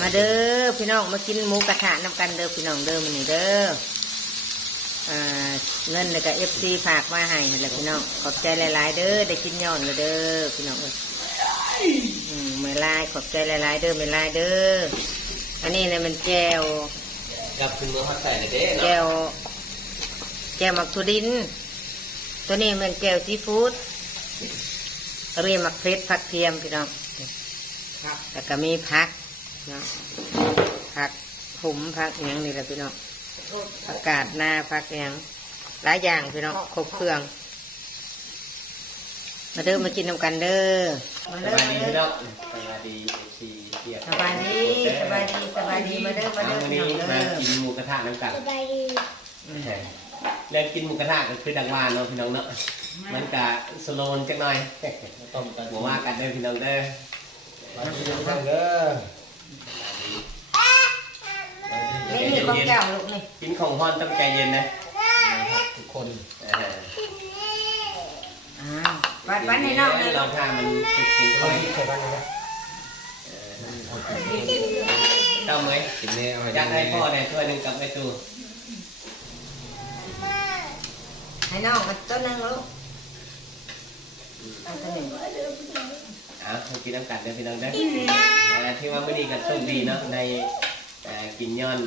มาเด้อพี่น้องมากินหมูกระทะน้ำกันเด้อพี่น้องเด้อมันนี่เด้อเงินเลยกับFCฝากมาให้นั่นแหละพี่น้องขอบใจหลายๆเด้อได้กินย้อนเลยเด้อพี่น้องไม่ลายขอบใจหลายๆเด้อไม่ลายเด้ออันนี้เนี่ยมันแก้ว กับคุณมือหัดใส่เลยเด้เนาะ แก้วมักทุดินตัวนี้มันแก้วซีฟู้ดเรียกมักเพชรผักเทียมพี่น้องแล้วก็มีผักเนาะผักหุ่มผักเอียงนี่แหละพี่น้องผักกาดหน้าผักเอียงหลายอย่างพี่น้องครบเครื่องมาเด้อมากินน้ำกันเด้อ สบายดีพี่น้องสบายดีชีเกียรติ สบายดีสบายดีสบายดีมาเด้อมาเด้อ วัน พี่ นี้ น้อง มา เด้อ กินหมูกระทะน้ำกัน สบายดี เรื่องกินหมูกระทะก็คือดังว่าเนาะพี่น้องเนาะมันกะสโลนจังหน่อยต้มกันหัวว่ากันเด้อพี่น้องเด้อมากินน้ำกันเด้อ นี่ของเจ้าลูกนี่ กินของฮ้อนต้องใจเย็นนะทุกคน วันให้น้องเลย เราถ้ามันติดกินค่อยใส่บ้านเลยนะต้องไหมอยากให้พ่อเนี่ยช่วยหนึ่งกับแม่ตู ให้น้องมาต้นนึงลูกเอาตัวหนึ่ง กินน้ำกัดเด้อพี่น้องเด้อที่ว่าไม่ดีกับโชคดีเนาะในกินย้อน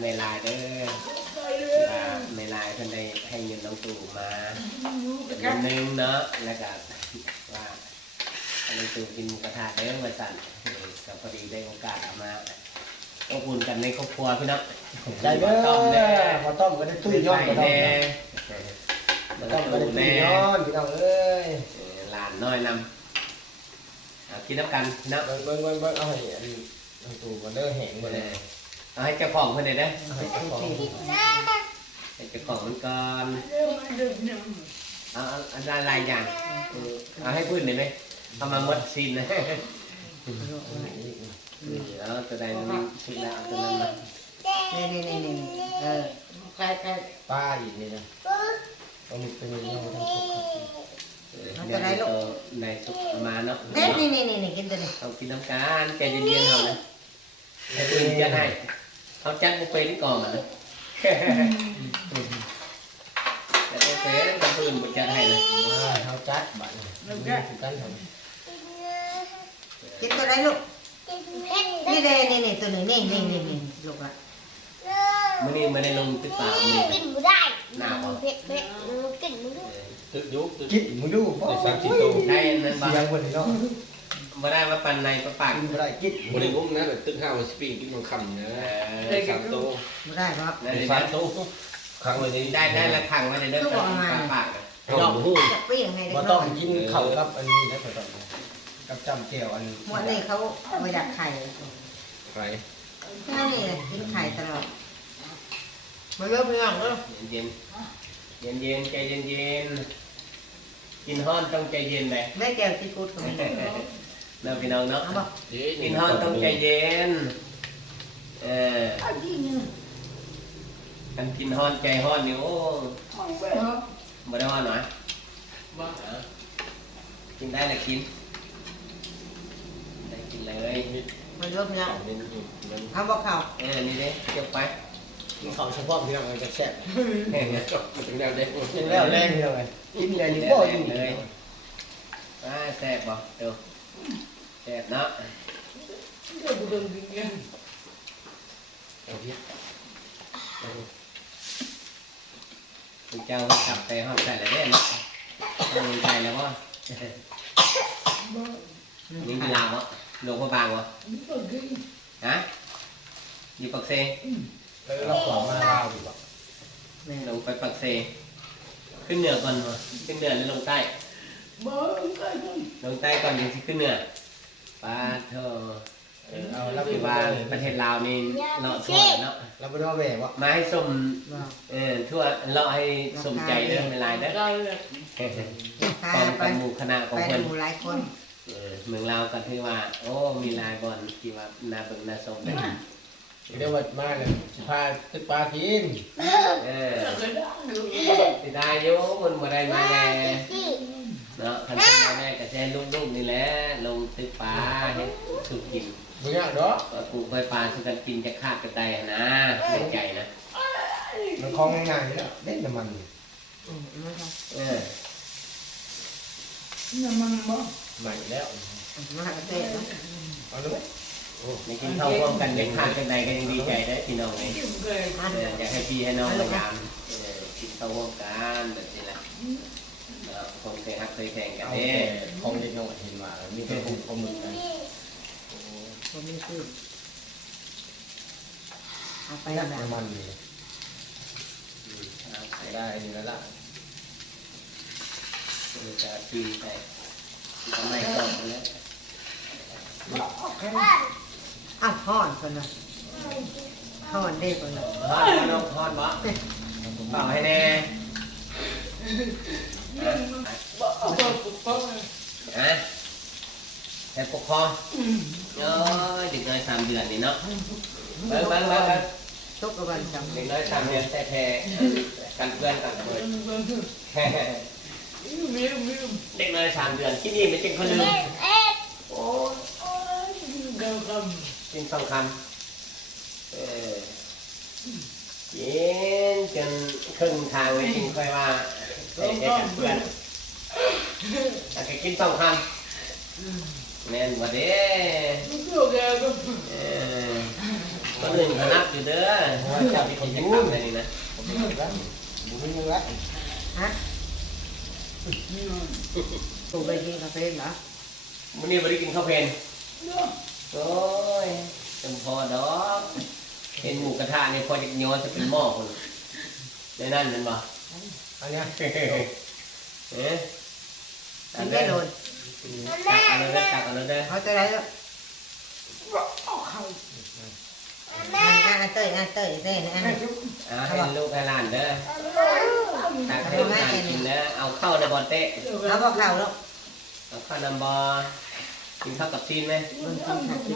เมลายเด้อเมลายเพิ่นได้ให้เงินน้องตู่มาเงินนึงเนาะแล้วก็ว่าน้องตู่กินกระทะเด้อมาสั่นก็พอดีได้โอกาสเอามาอบอุ่นกันในครอบครัวพี่น้อง ใจเด้อมาต้มกันได้ตุ้ยย้อนกันได้มาต้มกันได้ตุ้ยย้อนพี่น้องเอ้ย หลานน้อยนำกินน้ำกันนะ เบิ่งเอาให้อันตูมันเด้อแห้งหมดเลย เอาให้เจ้าของเพิ่นได้เด้อ เอาให้ของ ให้เจ้าของมันก่อนเอาหลายอย่างเอาให้พื้นได้ไหมเอามาหมดซีนนะแล้วตัวใดมันซีนแล้วเอาตัวนั้นมา นี่ใคร ป้าอีกนี่นะต้องมีเป็นยังไงทั้งทุกข์ เดี๋ยวตัวในสุกมาเนาะ นี่กินตัวนี้ เอากินน้ำกันใจเย็นๆเอานะให้พื้นจัดให้เขาจัดบุฟเฟ่ต์ก่อนนะแต่บุฟเฟ่ต์กับพื้นบุจัดให้เลย เขาจัดบัตรนี่คือการทำ กินตัวไหนลูก กินเผ็ด นี่เลยนี่ตัวหนึ่งนี่ลูกละ มื่อนี้ไม่ได้ลงติดตามมือ กินไม่ได้เผ็ดกินไม่ได้ ตึกยุก กินมึงดูพ่อ ได้นั่นบ้าง เสียงคนนี้เนาะ มาได้มาปันในประปาก กินไม่ได้กิน บริบุ้มนะแต่ตึกห้าวสปริงกินของคำนะสามโต ไม่ได้ครับ นั่นเลย สามโตครั้งวันนี้ ได้ละครั้งมาเลยเด้อประปาก ย่อมหู้ จะปี้ยังไง มาต้องกินข้าวกับอันนี้นะขอต้องกับจำแก้วอัน หมดนี่เขาไม่อยากไข่ ใคร นี่กินไข่ตลอดมาเริ่มเรื่องแล้ว เย็นเย็นใจเย็นกินฮ้อนต้องใจเย็นไหม แม่แก้วซีฟู้ดของมัน เราพี่น้องเนาะ เอาบ่ กินฮ้อนต้องใจเย็นกันกินฮ้อนใจฮ้อนนี่โอ้บ่ได้ฮ้อนหน่อยกินได้เลยกินได้กินเลย มาเริ่มเรื่องเอาบ่ข่าว นี่เด้เก็บไป กินข้าวเฉพาะพี่น้องจะแซ่บ ถึงแล้วเด็ก กินแล้วแรงพี่น้องเลยกินอะไรนี่บ่อยู่ เลยแซ่บบ่เดี๋ยวแซ่บเนาะคุณเจ้ากลับไปห้องใส่แล้วเนาะห้องใส่แล้วว่านี่ลาวะลงพระบางวะฮะอยู่ปักเซ เราขอมาลาวดีกว่า ลงไปปักเซขึ้นเหนือก่อนวะขึ้นเหนือหรือลงใต้ลงใต้ก่อนยังสิขึ้นเหนือป้าเธอ เอาแล้ว คือว่าประเทศลาวนี่เลาะทั่วเนาะ เราไปดูแหวกวะ มาให้สมทั่วเลาะให้สมใจเด้อไม่ลายเด้อตอนกับหมู่คณะของ ไป เพิ่น หมู่หลายคน เมืองลาวก็ถือว่าโอ้มีลายบอลที่ว่านาเบิ่งนาส่งได้ เดี๋ยววันมาเลยพาตึกปลากิน สิได้อยู่มันบ่ได้มาแน่เนาะคันเป็นมาแน่ก็แซ่ลูกๆนี่แหละลงตึกปลาเฮ็ดสุกิน บ่ยากดอก ปลูกไฟปลาซึ่งกันกินจะคาดกันได้นะในใจนะ มันของง่ายๆนี่แหละเล่นน้ำมันนี่ มันก็ เออ ใหม่แล้ว มาเตะเนาะ เอาเลยไหม ในกินข้าวร่วมกันจะคาดกันได้ก็ยังดีใจได้พี่น้องเลยอยากให้พี่ให้น้องพยายามกินข้าวร่วมกันแบบนี้แหละคงเคยฮักเคยแข่งกัน เอา เด้ แต่ของเล็กน้อยเห็นว่ามีแต่ผมเอามือกัน บ่มีซื้อเอาไป ยั แล้ ด ว น้ำมันนี่ ใส่ ได้นี่แล้วล่ะ จะกินไปทำไมก่อนแล้ว อ้าวห่อนคนน่ะห่อนเด็กคนน่ะ ทอดน้องทอดบ่เปล่าให้แน่อะแต่ปกครองเอ้ยเด็กน้อย3 เดือนนี่เนาะเบิ่ง ทุกวันจำ เด็กน้อย3 เดือนแต่แพ้กันเพื่อนกันเพื่อนเด็กน้อย3 เดือนที่นี่ไม่จริงคนลืมโอ้จริง2 คำกินจนครึ่งทางเลยจริงค่อยว่าแต่กันเพื่อนแต่ก็กิน2 คำแม่นบ่เด้คนอื่นเขานับอยู่เด้อว่าเจ้าเป็นกิจกรรมอะไรนี่นะ ผมมีอยู่แล้วผมมีอยู่แล้ว ฮะตูไปกินกาแฟเหรอ มื้อนี้บ่ได้กินข้าวเพลนโอ้ยจำพอดอกเห็นหมูกระทะนี่พอจะย้อนจะเป็นหม้อคนในนั้นนั่นบ่ อันเนี้ย เอ๊ะ กินได้โดน ตักเอาเลยเด้อตักเอาเลยเด้อ เอาจะได้แล้วเต้ยเต้ยเต้ยนะ ให้ลูกให้หลานเด้อตักให้ลูกหลานกินเด้อเอาเข้าในบ่อเตะ เอาบอกข่าวแล้ว เอาเข้านำบ่กินข้าวกับซีนไหม มันกินหักกิน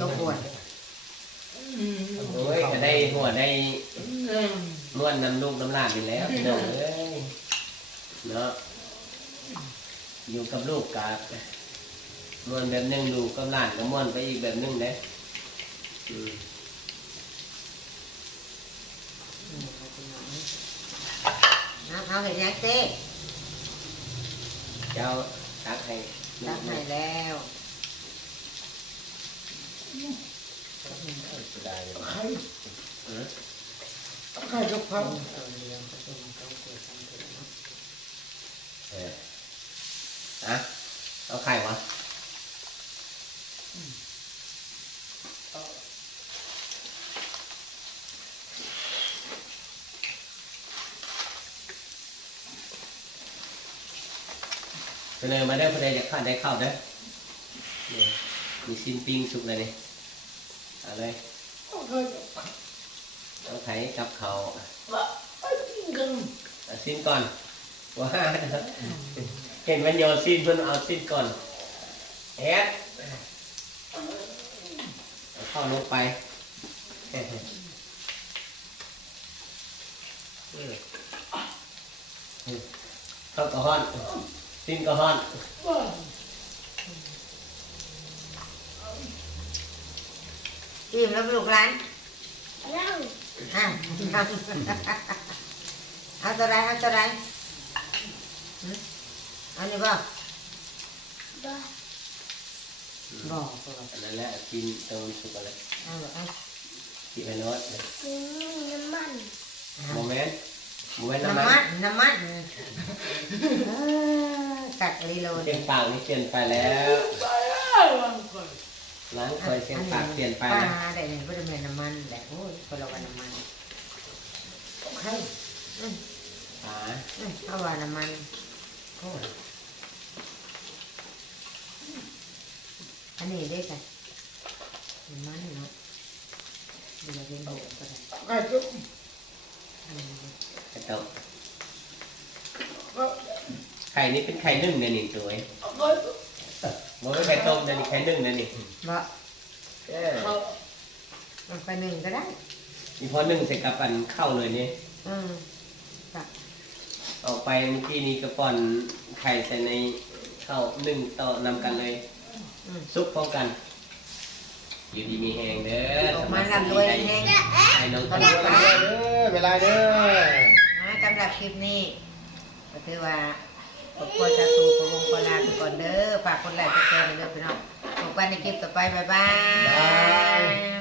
ต้องปวด โอ้ยก็ได้หัวได้นวลนำลูกน้ำหลานอยู่แล้วพี่น้องเอ้ยเนาะอยู่กับลูกกับม่วนแบบหนึงดูกับหลานก็ม่วนไปอีกแบบหนึงเด้เอาเห็นยังเต้ เจ้าตักให้ ตักให้แล้ว ได้เลย ใครยกพัง อะเอาไข่วะเสนอมาได้พอดีจะขาดได้เข้าได้นี่มีซินปิ้งสุกเลยนี่เอาเลยเอาไข่กับเขาเอาซินก่อนว้าเห็นมันโยนซินเพิ่นเอาซินก่อนเฮ็ดเอาเข้าลงไปเข้ากระห้อนซินกระห้อน อิ่มแล้วลูกหลานเอาตัวไรเอาตัวไรเอานี่บ่บ่ อันนั้นแหละกินตรงสุกอะไร เอาเอา กินไปโน้ต น้ำมัน โมเมนต์น้ำ น้ำ มั มัน นน้ำมันกัดลีโล เส้นปากนี่เปลี่ยนไปแล้วล้างเคยเส้นปากเปลี่ยนไป ป้า แล้ว ได้เนี่ยก็จะเป็นน้ำมันแหละโอ้ยคนละวันน้ำมันใคร ขา เอาว่าน้ำมันโอ้ยอันนี้ได้กันน้ำมันเนาะเดี๋ยวเป็นโบก็ได้ กระตกไข่นี่เป็นไข่นึ่งเนี่ยนี่สวยมันไม่ไข่ต้มเนี่ยนี่ไข่นึ่งเนี่ยนี่ บ่มันไปหนึ่งก็ได้ มีพอนึ่งเสร็จกับปั่นเข้าเลยนี่ จับ ออกไปเมื่อกี้นี้กระป่อนไข่ใส่ในข้าวนึ่งต่อนำกันเลยซุปพร้อมกัน อยู่ดีมีแหงเด้อ ออกมาลำรวยแห้ง ให้น้อง ต ต้ อน น นี้เวลาเด้อ สำหรับคลิปนี้ก็ถือว่าขอบคุณสาธุขอบคุณขอลาไปก่อนเด้อฝากกดไลค์กดแชร์ไปด้วยพี่น้องพบกันในคลิปต่อไปบ๊ายบาย